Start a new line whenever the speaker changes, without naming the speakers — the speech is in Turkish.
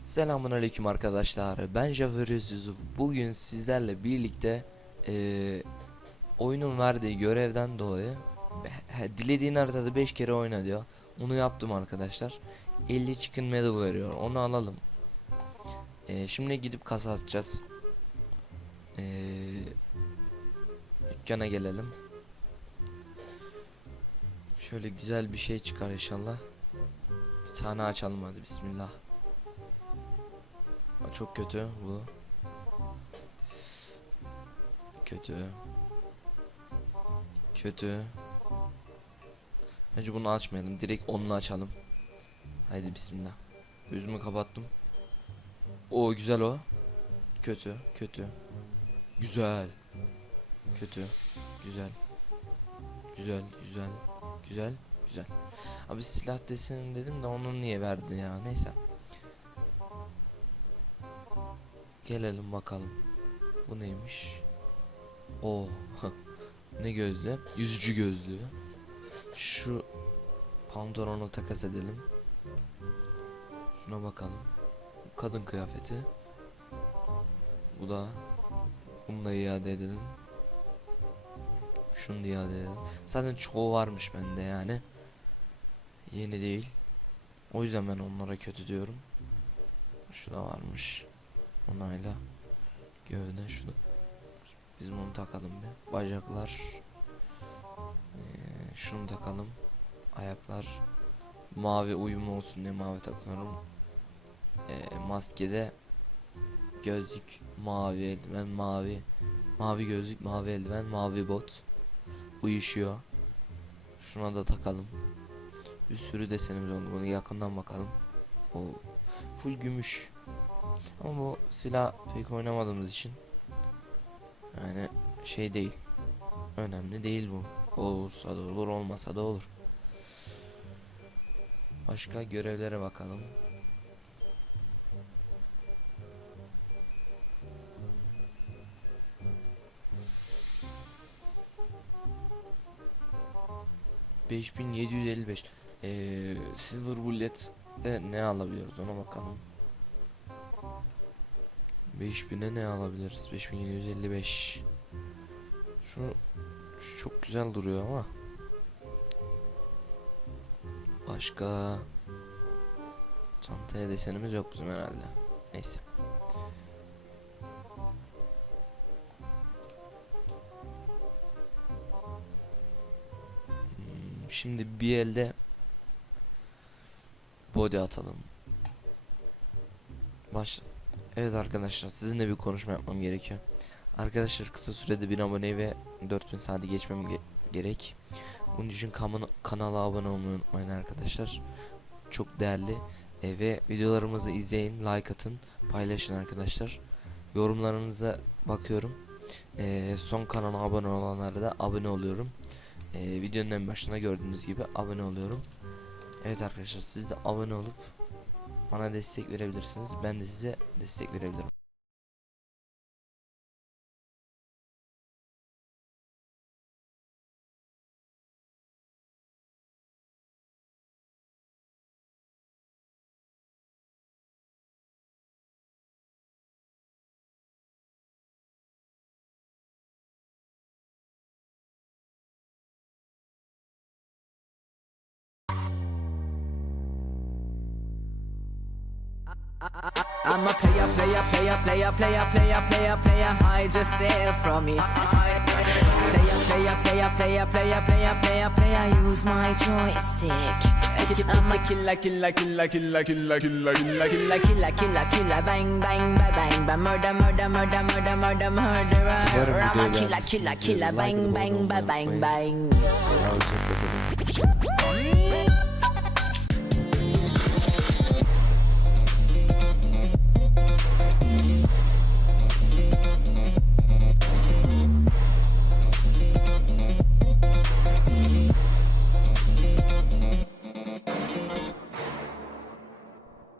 Selamun aleyküm arkadaşlar. Ben Jafer Yusuf. Bugün sizlerle birlikte eee, oyunun verdiği görevden dolayı dilediğin haritada 5 kere oyna diyor. Onu yaptım arkadaşlar. 50 chicken medal veriyor. Onu alalım. Eee, şimdi gidip kasa atacağız. Eee, dükkana gelelim. Şöyle güzel bir şey çıkar inşallah. Bir tane açalım hadi bismillah. Çok kötü bu. Kötü. Kötü. Bence bunu açmayalım. Direkt onunla açalım. Haydi bismillah. Yüzümü kapattım. O güzel o. Kötü, kötü. Güzel. Kötü. Güzel. Güzel, güzel. Güzel, güzel. Abi silah desin dedim de onun niye verdi ya? Neyse. Gelelim bakalım. Bu neymiş? O ne gözlü? Yüzücü gözlüğü. Şu pantolonu takas edelim. Şuna bakalım. Kadın kıyafeti. Bu da bunu da iade edelim. Şunu da iade edelim. Zaten çoğu varmış bende yani. Yeni değil. O yüzden ben onlara kötü diyorum. Şu da varmış. Onayla. Gövde şurada. Biz bunu takalım bir. Bacaklar. Ee, şunu takalım. Ayaklar. Mavi uyumlu olsun diye mavi takıyorum. Ee, maskede gözlük mavi eldiven mavi mavi gözlük mavi eldiven mavi bot uyuşuyor. Şuna da takalım. Bir sürü desenimiz oldu. Bunu yakından bakalım. O full gümüş. Ama bu silah pek oynamadığımız için yani şey değil. Önemli değil bu. Olursa da olur, olmasa da olur. Başka görevlere bakalım. ...5755... Ee, Silver Bullet... de ne alabiliyoruz ona bakalım. 5000'e ne alabiliriz? 5755. Şu, şu çok güzel duruyor ama. Başka çantaya desenimiz yok bizim herhalde. Neyse. Hmm, Şimdi bir elde body atalım. Başla. Evet arkadaşlar sizinle bir konuşma yapmam gerekiyor. Arkadaşlar kısa sürede 1000 abone ve 4000 saati geçmem ge- gerek. Bunun için kanala, kanala abone olmayı unutmayın arkadaşlar. Çok değerli E, ve videolarımızı izleyin, like atın, paylaşın arkadaşlar. Yorumlarınıza bakıyorum. E, son kanala abone olanlara da abone oluyorum. E, videonun en başında gördüğünüz gibi abone oluyorum. Evet arkadaşlar siz de abone olup bana destek verebilirsiniz. Ben de size destek verebilirim.
I'm a player, player, player, player, player, player, player, player. Hide yourself from me. Player, player, player, player, player, player, player, player. Use my joystick. I'm a killer, killer, killer, killer, killer, killer, killer, killer, killer, killer, killer. Bang, bang, bang, bang, bang. Murder, murder, murder, murder, murder, murderer. I'm a killer, killer, killer. Bang, bang, bang, bang, bang.